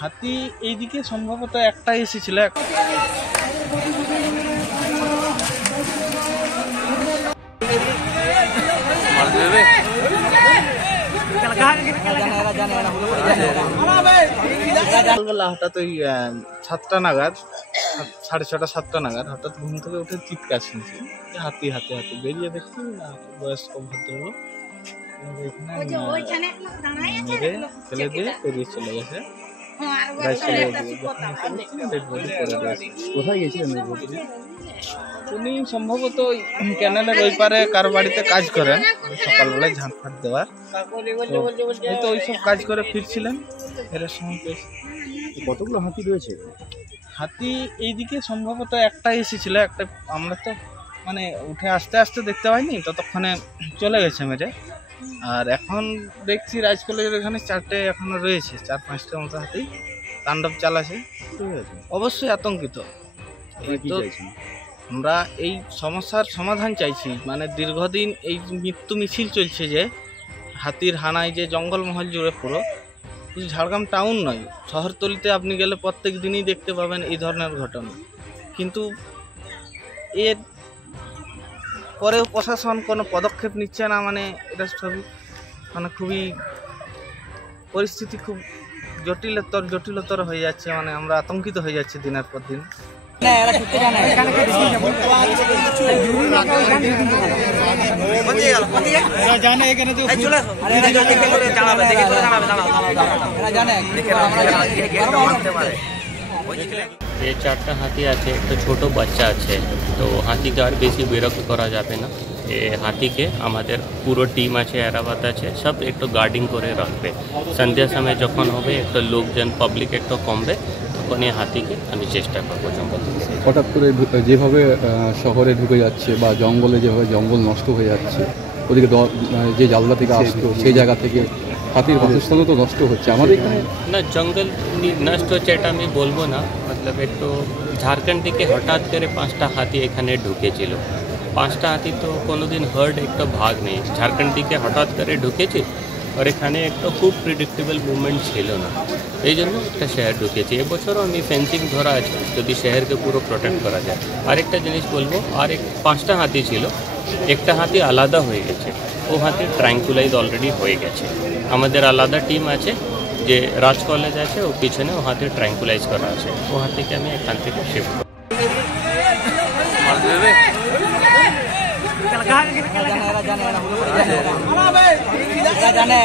হাতি এইদিকে সম্ভবত একটা এসেছিল। হঠাৎ ওই 7টা নাগাদ, 6:30 7টা নাগাদ হঠাৎ ঘুম থেকে উঠে চিৎকার শুনছি, হাতি হাতি হাতি। বেরিয়ে দেখছি বয়স্ক ভদ্রলোক ফেলে দিয়ে বেরিয়ে চলে গেছে। কোথায় গেছিলেন? উনি সম্ভবত ক্যানেলের ওই পারে কারো বাড়িতে কাজ করেন, সকালবেলায় ঝাঁটফাট দেওয়ার, হয়তো ওইসব কাজ করে ফিরছিলেন। এর সময় কতগুলো হাতি রয়েছে? হাতি এইদিকে সম্ভবত একটা এসেছিল, একটা আমরা তো মানে উঠে আস্তে আস্তে দেখতে পাইনি, ততক্ষণে চলে গেছে মেরে। আর এখন দেখছি রাজ কলেজের এখানে 4টে এখনো রয়েছে, 4-5টার মতো হাতি তাণ্ডব চালাছে। অবশ্যই আতঙ্কিত। আমরা এই সমস্যার সমাধান চাইছি। মানে দীর্ঘদিন এই মৃত্যু মিছিল চলছে যে হাতির হানায়, যে জঙ্গলমহল জুড়ে পুরো, শুধু ঝাড়গ্রাম টাউন নয়, শহরতলিতে আপনি গেলে প্রত্যেক দিনই দেখতে পাবেন এই ধরনের ঘটনা। কিন্তু এর পরেও প্রশাসন কোনো পদক্ষেপ নিচ্ছে না। মানে এটা সবই মানে খুবই পরিস্থিতি খুব জটিলতর হয়ে যাচ্ছে। মানে আমরা আতঙ্কিত হয়ে যাচ্ছি দিনের পর দিন। ये 4টা হাতি আছে, একটা ছোট বাচ্চা আছে, তো হাতিকে আর বেশি বিরক্ত করা যাবে না। এই হাতিকে আমাদের পুরো টিম আছে, এরাবাদ আছে, সব একটু গার্ডিং করে রাখবে। সন্ধ্যা সময় যখন হবে একটু লোকজন পাবলিক একটু কমবে, তখন এই হাতিকে আমি চেষ্টা করবো জঙ্গল। হঠাৎ করে যেভাবে শহরে ঢুকে যাচ্ছে বা জঙ্গলে যেভাবে জঙ্গল নষ্ট হয়ে যাচ্ছে, ওদিকে যে জালদা থেকে আসতো সেই জায়গা থেকে হাতির বাসস্থানও তো নষ্ট হচ্ছে আমাদের এখানে। না, জঙ্গল নষ্ট হচ্ছে এটা আমি বলবো না। মতলব একটু ঝাড়খণ্ড থেকে হঠাৎ করে 5টা হাতি এখানে ঢুকেছিল। 5টা হাতি তো কোনোদিন হার্ড একটা ভাগ নেই, ঝাড়খণ্ড থেকে হঠাৎ করে ঢুকেছে। আর এখানে একটা খুব প্রিডিক্টেবল মুভমেন্ট ছিল না, এই জন্য একটা শহর ঢুকেছে। এবছরও আমি ফেন্সিং ধরা আছে, যদি শহরকে পুরো প্রোটেক্ট করা যায়। আরেকটা জিনিস বলবো, 5টা হাতি ছিল, একটা হাতি আলাদা হয়ে গেছে। ও হাতি ট্রাঙ্কুলাইজ অলরেডি হয়ে গেছে। আমাদের আলাদা টিম আছে, যে রাজ কলেজ আছে, ও পিছনে ও হাতি ট্রাঙ্কুলাইজ করা আছে। ও হাতিকে আমি এখান থেকে শিফট করব। জানে